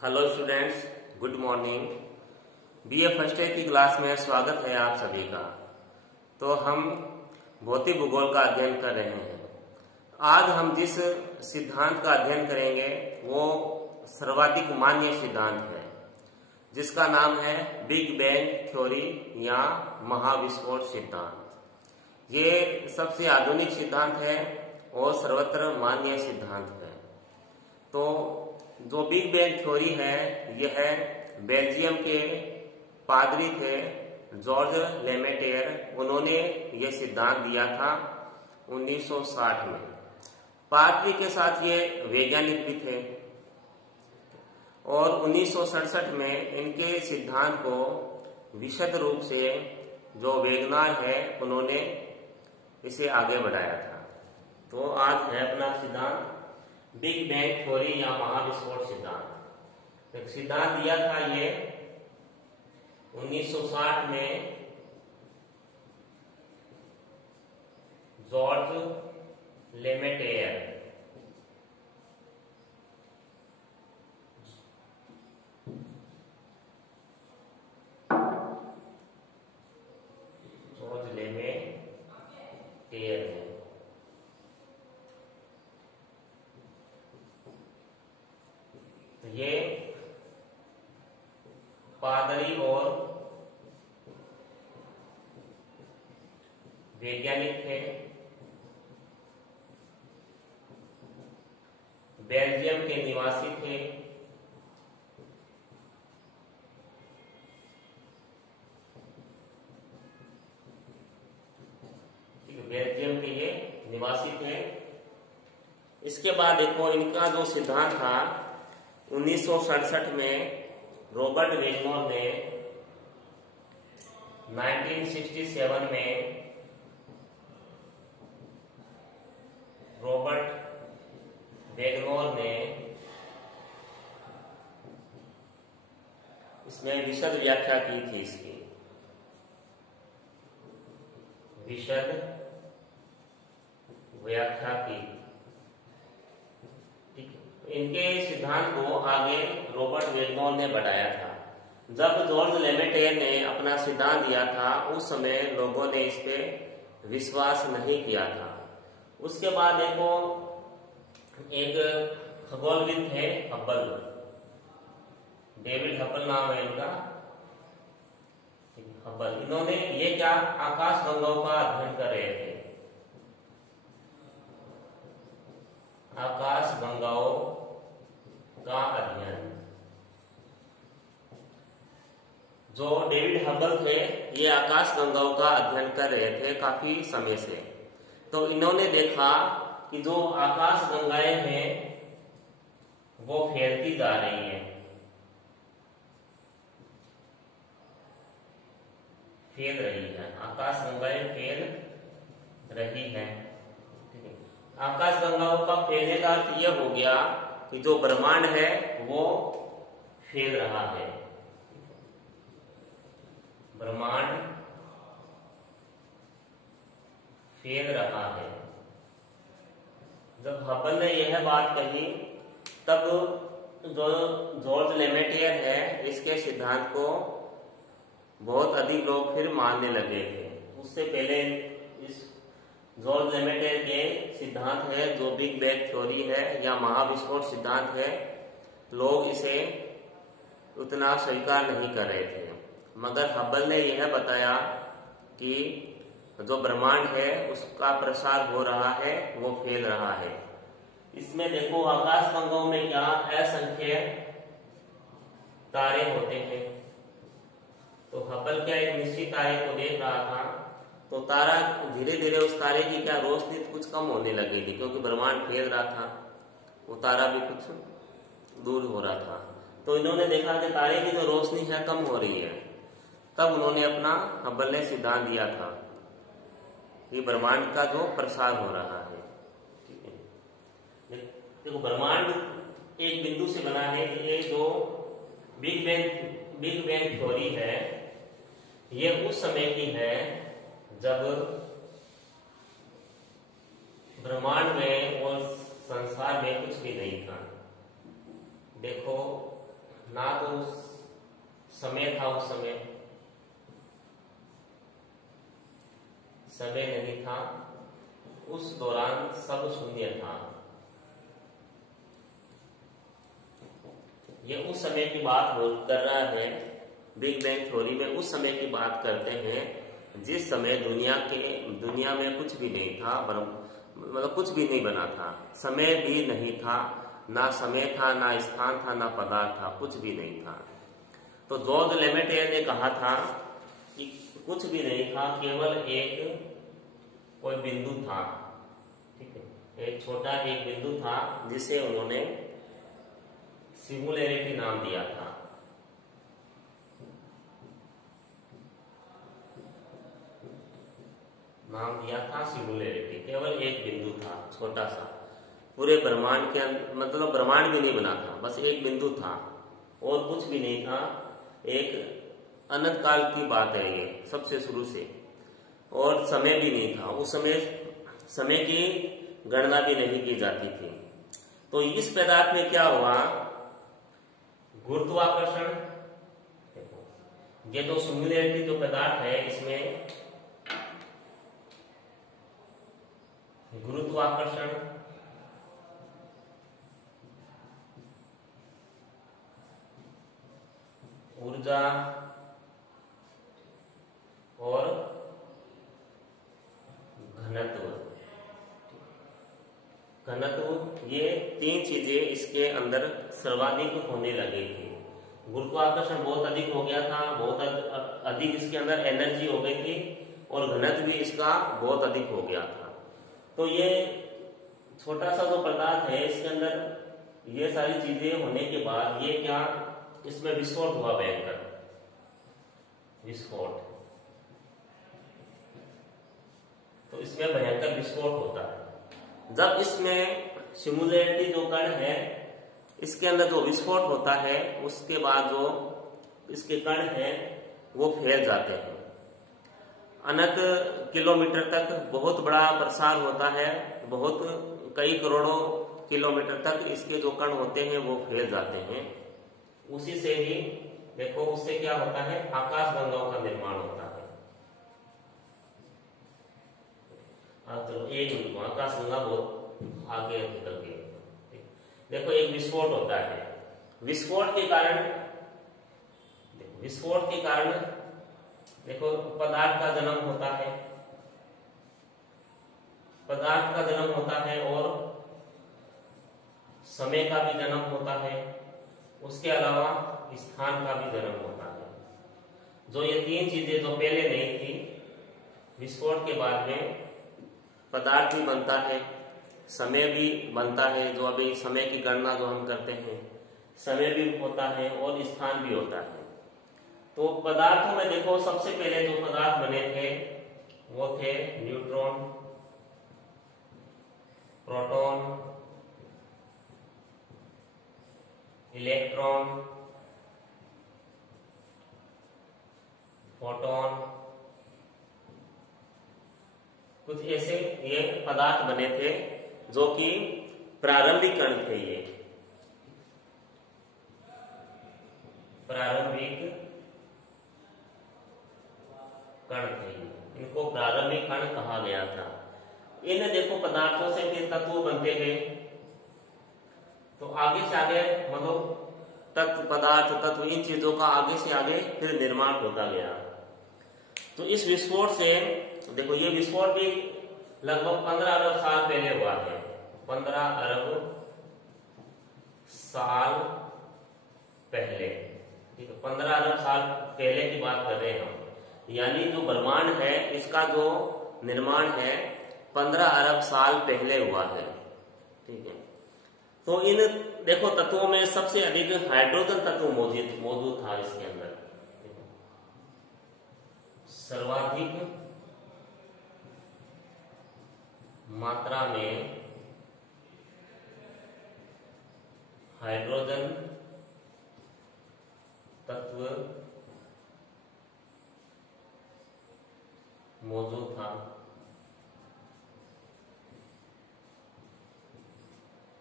Hello students, good morning. BA first year की class में स्वागत है आप सभी का। तो हम भौतिक भूगोल का अध्ययन कर रहे हैं। आज हम जिस सिद्धांत का अध्ययन करेंगे वो सर्वाधिक मान्य सिद्धांत है, जिसका नाम है बिग बैंग थ्योरी या महाविस्फोट सिद्धांत। ये सबसे आधुनिक सिद्धांत है और सर्वत्र मान्य सिद्धांत है। तो जो बिग बैंग थ्योरी है यह बेल्जियम के पादरी थे जॉर्ज लेमेटेयर, उन्होंने यह सिद्धांत दिया था 1960 में। पादरी के साथ ये वैज्ञानिक भी थे और 1967 में इनके सिद्धांत को विशद रूप से जो वैज्ञानिक है उन्होंने इसे आगे बढ़ाया था। तो आज है अपना सिद्धांत बिग बैंग थ्योरी या महाविस्फोट सिद्धांत। एक सिद्धांत दिया था ये 1960 में जॉर्ज लेमेटेयर। जॉर्ज लेमेटेयर ने ये पादरी और वैज्ञानिक थे, बेल्जियम के निवासी थे। बेल्जियम के ये निवासी थे। इसके बाद देखो इनका जो सिद्धांत था 1967 में रॉबर्ट वेगनर ने 1967 में रॉबर्ट वेगनर ने इसमें विशद व्याख्या की थी। इसकी विशद व्याख्या की। इनके सिद्धांत को आगे रॉबर्ट वेगनर ने बढ़ाया था। जब जॉर्ज लेमेटेयर ने अपना सिद्धांत दिया था उस समय लोगों ने इस पे विश्वास नहीं किया था। उसके बाद देखो एक खगोलविद थे हब्बल, डेविड हब्बल नाम है इनका, हब्बल। इन्होंने ये क्या आकाश गंगाओं का अध्ययन कर रहे थे। आकाश गंगाओं का अध्ययन। जो डेविड हबल थे ये आकाश गंगाओं का अध्ययन कर रहे थे काफी समय से। तो इन्होंने देखा कि जो आकाश गंगाएं हैं वो फैलती जा रही हैं, फैल रही है। आकाश गंगाएं फैल रही हैं। आकाश गंगाओं का फैलने का अर्थ यह हो गया कि जो ब्रह्मांड है वो फैल रहा है। ब्रह्मांड फैल रहा है। जब हबल ने यह बात कही तब जो जॉर्ज लेमेटेयर है इसके सिद्धांत को बहुत अधिक लोग फिर मानने लगे थे। उससे पहले इस जॉर्ज लेमेटेयर के सिद्धांत है जो बिग बैंग थ्योरी है या महाविस्फोट सिद्धांत है, लोग इसे उतना स्वीकार नहीं कर रहे थे। मगर हबल ने यह बताया कि जो ब्रह्मांड है उसका प्रसार हो रहा है, वो फैल रहा है। इसमें देखो आकाश गंगाओं में क्या असंख्य तारे होते हैं। तो हबल क्या एक निश्चित तारे को देख रहा था, तो तारा धीरे धीरे उस तारे की क्या रोशनी कुछ कम होने लगेगी, क्योंकि ब्रह्मांड फैल रहा था, वो तारा भी कुछ दूर हो रहा था। तो इन्होंने देखा कि तारे की जो रोशनी है कम हो रही है। तब उन्होंने अपना हबल ने सिद्धांत दिया था कि ब्रह्मांड का जो प्रसार हो रहा है। ठीक है, देखो ब्रह्मांड एक बिंदु से बना है। ये जो बिग बैंग थ्योरी है ये उस समय की है जब ब्रह्मांड में और संसार में कुछ भी नहीं था। देखो ना तो समय था, उस समय नहीं था, उस दौरान सब शून्य था। ये उस समय की बात कर रहा है। बिग बैंग थ्योरी में उस समय की बात करते हैं जिस समय दुनिया में कुछ भी नहीं था, मतलब कुछ भी नहीं बना था, समय भी नहीं था, ना समय था, ना स्थान था, ना पदार्थ था, कुछ भी नहीं था। तो जॉर्ज लेमेटियर ने कहा था कि कुछ भी नहीं था, केवल एक कोई बिंदु था। ठीक है, एक छोटा एक बिंदु था जिसे उन्होंने सिंगुलैरिटी नाम दिया था। सिंगुलैरिटी, केवल एक बिंदु था, छोटा सा, पूरे ब्रह्मांड के मतलब ब्रह्मांड भी नहीं बना था, बस एक बिंदु था और कुछ भी नहीं था। एक अनंत काल की बात है ये, सबसे शुरू से। और समय भी नहीं था, उस समय समय की गणना भी नहीं की जाती थी। तो इस पदार्थ में क्या हुआ, गुरुत्वाकर्षण, ये तो सिंगुलैरिटी जो पदार्थ है इसमें गुरुत्वाकर्षण, ऊर्जा और घनत्व, ये तीन चीजें इसके अंदर सर्वाधिक होने लगी थी। गुरुत्वाकर्षण बहुत अधिक हो गया था, बहुत अधिक इसके अंदर एनर्जी हो गई थी, और घनत्व भी इसका बहुत अधिक हो गया था। तो ये छोटा सा जो पदार्थ है इसके अंदर ये सारी चीजें होने के बाद ये क्या, इसमें विस्फोट हुआ, भयंकर विस्फोट। तो इसमें भयंकर विस्फोट होता है जब इसमें सिंगुलैरिटी जो कण है इसके अंदर जो विस्फोट होता है, उसके बाद जो इसके कण हैं वो फैल जाते हैं अनंत किलोमीटर तक, बहुत बड़ा प्रसार होता है, बहुत कई करोड़ों किलोमीटर तक इसके जो कण होते हैं वो फैल जाते हैं। उसी से ही देखो, उससे क्या होता है, आकाश गंगाओं का निर्माण होता है। तो एक मिनट, आकाश गंगा बहुत आगे निकल गए। देखो, एक विस्फोट होता है, विस्फोट के कारण देखो पदार्थ का जन्म होता है, और समय का भी जन्म होता है, उसके अलावा स्थान का भी जन्म होता है। जो ये तीन चीजें जो पहले नहीं थी, विस्फोट के बाद में पदार्थ भी बनता है, समय भी बनता है, जो अभी समय की गणना जो हम करते हैं, समय भी होता है और स्थान भी होता है। तो पदार्थों में देखो, सबसे पहले जो पदार्थ बने थे वो थे न्यूट्रॉन, प्रोटॉन, इलेक्ट्रॉन, फोटॉन, कुछ ऐसे ये पदार्थ बने थे जो कि प्रारंभिक कण थे। ये प्रारंभिक कण थे, इनको प्रारंभिक कण कहा गया था। इन देखो पदार्थों से फिर तत्व बनते गए, तो आगे से आगे मतलब तत्व, पदार्थ, तत्व, इन चीजों का आगे से आगे फिर निर्माण होता गया। तो इस विस्फोट से देखो, ये विस्फोट भी लगभग 15 अरब साल पहले हुआ है। 15 अरब साल पहले, ठीक है, 15 अरब साल पहले की बात कर रहे हैं हम। यानी जो ब्रह्मांड है इसका जो निर्माण है 15 अरब साल पहले हुआ है। ठीक है, तो इन देखो तत्वों में सबसे अधिक हाइड्रोजन तत्व मौजूद था इसके अंदर। सर्वाधिक मात्रा में हाइड्रोजन तत्व मौजूद था।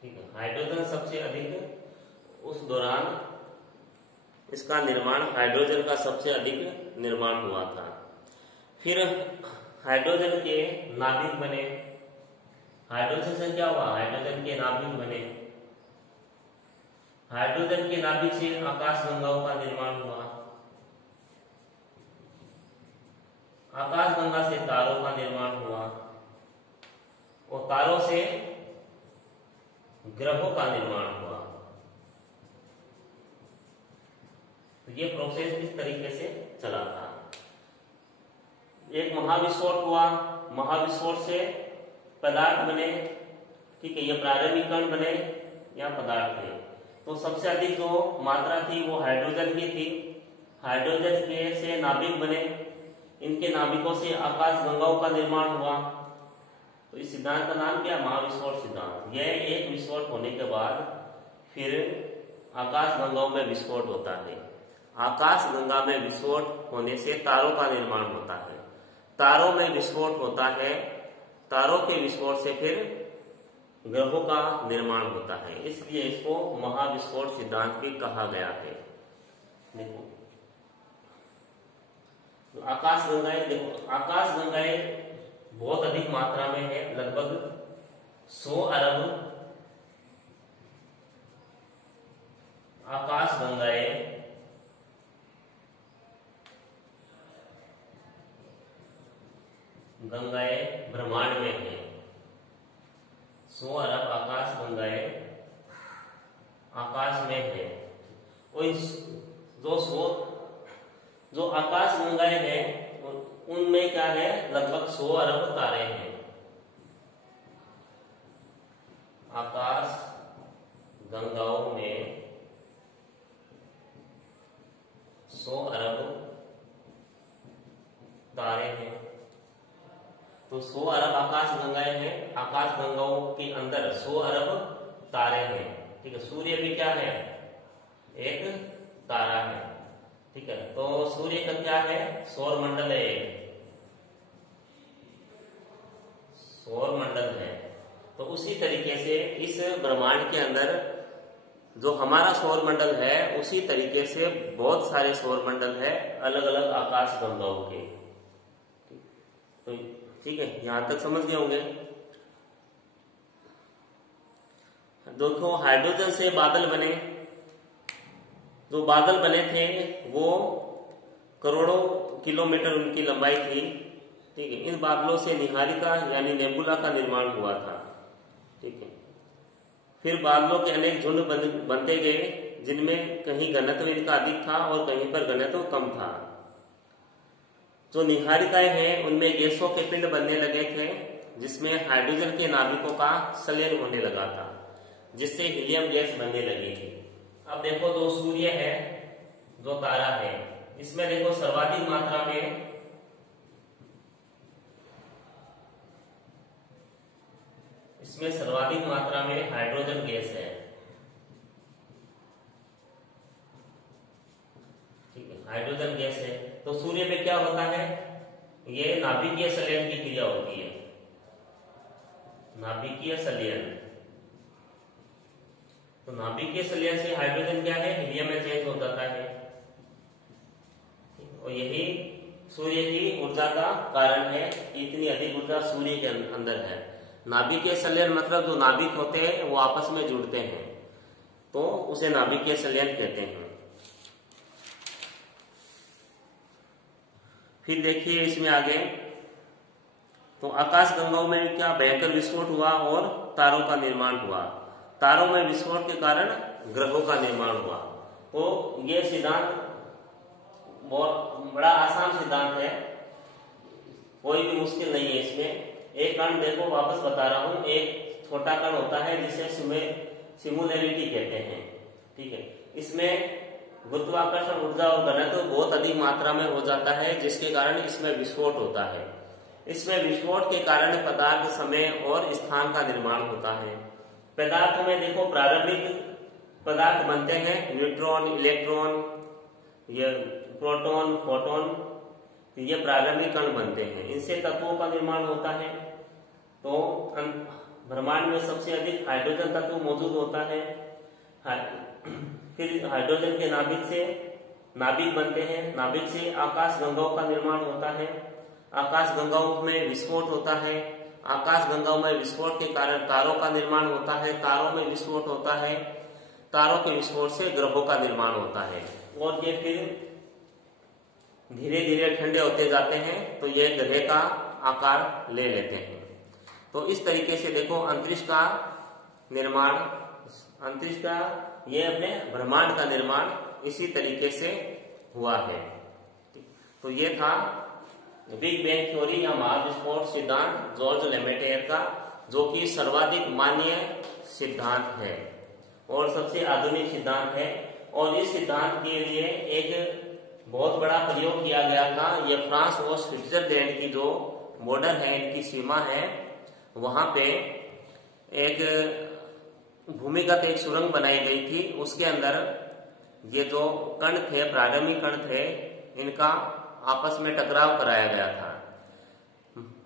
ठीक है, हाइड्रोजन सबसे अधिक उस दौरान इसका निर्माण हाइड्रोजन का सबसे अधिक निर्माण हुआ था। फिर हाइड्रोजन के नाभिक बने। हाइड्रोजन से क्या हुआ? हाइड्रोजन के नाभिक बने। हाइड्रोजन के नाभिक से आकाशगंगाओं का निर्माण हुआ। आकाशगंगा से तारों का निर्माण हुआ और तारों से ग्रहों का निर्माण हुआ। तो ये प्रोसेस इस तरीके से चला था। एक महाविस्फोट हुआ, महाविस्फोट से पदार्थ बने, ठीक है, ये प्रारंभिक कण बने या पदार्थ थे। तो सबसे अधिक जो मात्रा थी वो हाइड्रोजन की थी। हाइड्रोजन के से नाभिक बने, इनके नाभिकों से आकाशगंगाओं का निर्माण हुआ। तो इस सिद्धांत का नाम क्या? महाविस्फोट सिद्धांत। यह एक विस्फोट होने के बाद फिर आकाशगंगाओं में विस्फोट होता है। आकाशगंगा में विस्फोट होने से तारों का निर्माण होता है। तारों में विस्फोट होता है, तारों के विस्फोट से फिर ग्रहों का निर्माण होता है। इसलिए इसको महाविस्फोट सिद्धांत भी कहा गया है। देखो तो आकाशगंगाएं, देखो आकाशगंगाएं बहुत अधिक मात्रा में है, लगभग 100 अरब आकाशगंगाएं ब्रह्मांड में है। 100 अरब आकाशगंगाएं आकाश में है। और जो आकाशगंगाएं हैं उनमें क्या है? लगभग 100 अरब तारे हैं। आकाश गंगाओं में 100 अरब तारे हैं। तो 100 अरब आकाश गंगाएं हैं। आकाश गंगाओं के अंदर 100 अरब तारे हैं, ठीक है। सूर्य भी क्या है? एक तारा है, ठीक है। तो सूर्य का क्या है? सौर मंडल है, सौर मंडल है। तो उसी तरीके से इस ब्रह्मांड के अंदर जो हमारा सौर मंडल है, उसी तरीके से बहुत सारे सौर मंडल है अलग अलग आकाश गंगाओं के। तो ठीक है, यहां तक समझ गए होंगे। देखो हाइड्रोजन से बादल बने। जो बादल बने थे वो करोड़ों किलोमीटर उनकी लंबाई थी, ठीक है। इन बादलों से निहारिका यानी नेबुला का निर्माण हुआ था, ठीक है। फिर बादलों के अनेक झुंड बनते गए, जिनमें कहीं घनत्व इनका अधिक था और कहीं पर घनत्व कम था। जो निहारिकाएं हैं उनमें गैसों के पिंड बनने लगे थे, जिसमें हाइड्रोजन के नाभिकों का संलयन होने लगा था, जिससे हीलियम गैस बनने लगी थी। अब देखो जो सूर्य है, जो तारा है, इसमें देखो सर्वाधिक मात्रा में हाइड्रोजन गैस है, ठीक है, हाइड्रोजन गैस है। तो सूर्य में क्या होता है? ये नाभिकीय संलयन की क्रिया होती है, नाभिकीय संलयन। तो नाभिकीय संलयन से हाइड्रोजन क्या है? हीलियम में चेंज हो जाता है, और यही सूर्य की ऊर्जा का कारण है कि इतनी अधिक ऊर्जा सूर्य के अंदर है। नाभिकीय संलयन मतलब जो नाभिक होते हैं वो आपस में जुड़ते हैं, तो उसे नाभिकीय संलयन कहते हैं। फिर देखिए इसमें आगे, तो आकाश गंगाओं में क्या भयंकर विस्फोट हुआ और तारों का निर्माण हुआ। तारों में विस्फोट के कारण ग्रहों का निर्माण हुआ। तो ये सिद्धांत बहुत बड़ा आसान सिद्धांत है, कोई भी मुश्किल नहीं है इसमें। एक कण देखो, वापस बता रहा हूं, एक छोटा कण होता है जिसे सिमुलैरिटी कहते हैं, ठीक है। इसमें गुरुत्वाकर्षण ऊर्जा और घनत्व बहुत अधिक मात्रा में हो जाता है, जिसके कारण इसमें विस्फोट होता है। इसमें विस्फोट के कारण पदार्थ, समय और स्थान का निर्माण होता है। पदार्थ में देखो प्रारंभिक पदार्थ बनते हैं, न्यूट्रॉन, इलेक्ट्रॉन, ये प्रोटॉन, फोटॉन, ये प्रारंभिक कण बनते हैं। इनसे तत्वों का निर्माण होता है। तो ब्रह्मांड में सबसे अधिक हाइड्रोजन तत्व मौजूद होता है। फिर हाइड्रोजन के नाभिक बनते हैं। नाभिक से आकाश गंगाओं का निर्माण होता है। आकाश गंगाओं में विस्फोट होता है। आकाश गंगाओं में विस्फोट के कारण तारों का निर्माण होता है। तारों में विस्फोट होता है। तारों के विस्फोट से ग्रहों का निर्माण होता है और ये फिर धीरे धीरे ठंडे होते जाते हैं तो ये ग्रह का आकार ले लेते हैं। तो इस तरीके से देखो अंतरिक्ष का निर्माण, अंतरिक्ष का ये अपने ब्रह्मांड का निर्माण इसी तरीके से हुआ है। तो ये था बिग बैंग थ्योरी या महाविस्फोट सिद्धांत जॉर्ज लेमेटेयर का, जो कि सर्वाधिक मान्य सिद्धांत है और सबसे आधुनिक सिद्धांत है। और इस सिद्धांत के लिए एक बहुत बड़ा प्रयोग किया गया था। ये फ्रांस और स्विट्जरलैंड की जो बॉर्डर है, इनकी सीमा है, वहां पे एक भूमिगत एक सुरंग बनाई गई थी। उसके अंदर ये जो कण थे, प्रारंभिक कण थे, इनका आपस में टकराव कराया गया था।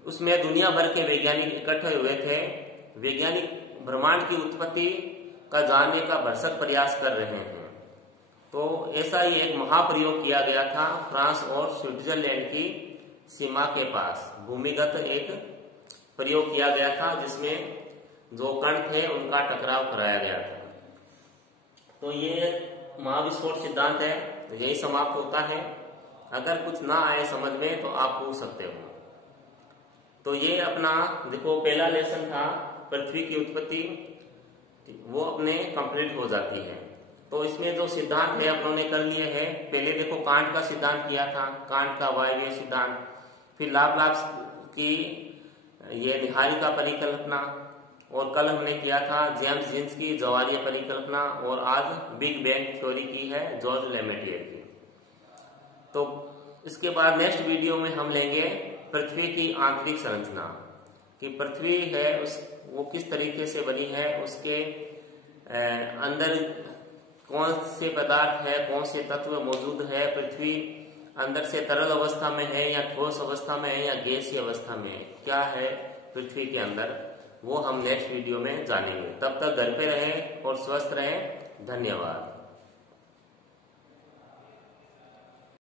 उसमें दुनिया भर के वैज्ञानिक इकट्ठे हुए थे। वैज्ञानिक ब्रह्मांड की उत्पत्ति का जानने का भरसक प्रयास कर रहे हैं। तो ऐसा ही एक महाप्रयोग किया गया था फ्रांस और स्विट्जरलैंड की सीमा के पास। भूमिगत एक प्रयोग किया गया था जिसमें जो कण थे उनका टकराव कराया गया था। तो ये महाविस्फोट सिद्धांत है। यही समाप्त होता है। अगर कुछ ना आए समझ में तो आप पूछ सकते हो। तो ये अपना देखो पहला लेसन था पृथ्वी की उत्पत्ति, वो अपने कंप्लीट हो जाती है। तो इसमें जो सिद्धांत है अपनों ने कर लिए हैं। पहले देखो कांट का सिद्धांत किया था, कांट का वायवीय सिद्धांत। फिर लाप्लास की ये निहारिका परिकल्पना, और कल हमने किया था जेम्स जीन्स की ज्वारीय परिकल्पना, और आज बिग बैंग थ्योरी की है जॉर्ज लेमेटियर की। तो इसके बाद नेक्स्ट वीडियो में हम लेंगे पृथ्वी की आंतरिक संरचना, कि पृथ्वी है वो किस तरीके से बनी है, उसके अंदर कौन से पदार्थ है, कौन से तत्व मौजूद है, पृथ्वी अंदर से तरल अवस्था में है या ठोस अवस्था में है या गैसीय अवस्था में है, क्या है पृथ्वी के अंदर, वो हम नेक्स्ट वीडियो में जानेंगे। तब तक घर पे रहें और स्वस्थ रहें। धन्यवाद।